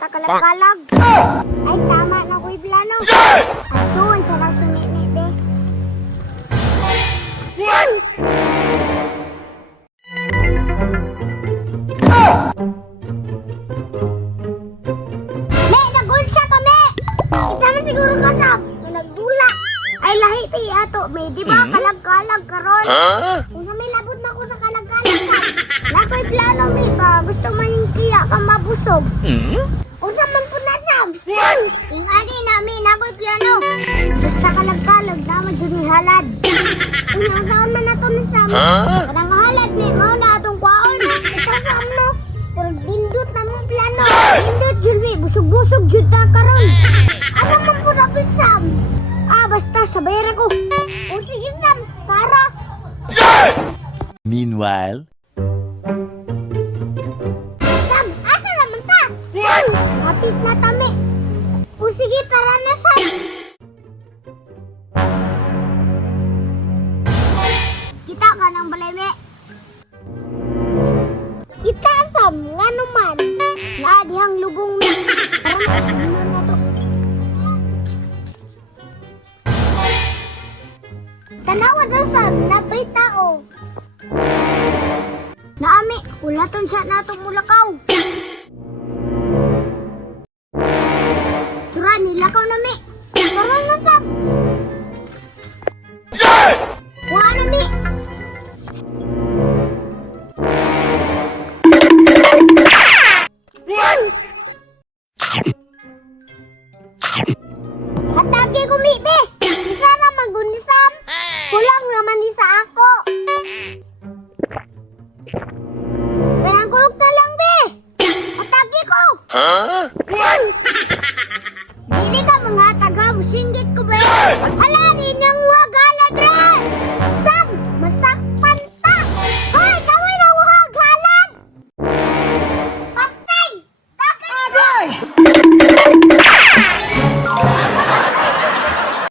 basta kalag-kalag. Ay, tama na ko'y plano. At doon siya lang sumini, be. Me, nagulsa kami! Kita na siguro kasap. May nagdula. Ay, lahi tayo ato, be. Di ba kalag-kalag karon? Kung may labot na ko sa kalag-kalag, na ko'y plano, me, ba? Gusto man yung kaya ka mabusog. Usa man po na, Sam. Ingani namin, na ko'y plano. Basta kalag-kalag, naman dyan ni halad. Unang-saon man na to ni Sam. Parang halad, me, mao na atong kwaon. Ito, Sam, no? Pero dindot na mong plano. Dindot, Julwi, busog-busog, jud ta karon. Asa man po napit, Sam? Basta, sabayan ako. O sige, Sam, para. Meanwhile, Sam, asa naman ta? Hapit na tami. O sige, tara na, Sam. Kita ka ng balay, me. Kita, Sam, nga naman. Naadihang lubong, me. Tara na, sumunod na to. Tanawa daw, Sam, nato'y tao. Naami, ulaton siya na itong mulakaw. Tura, nilakaw na, mi. Tara na, Sam. Wala na, mi. Hatagi ko, mi, be. Isa naman gun ni Sam. Kulang naman ni sa ako. Pinagulog na lang, be. Hatagi ko. Dili ka mga taga, musinggit ko, be. Hala,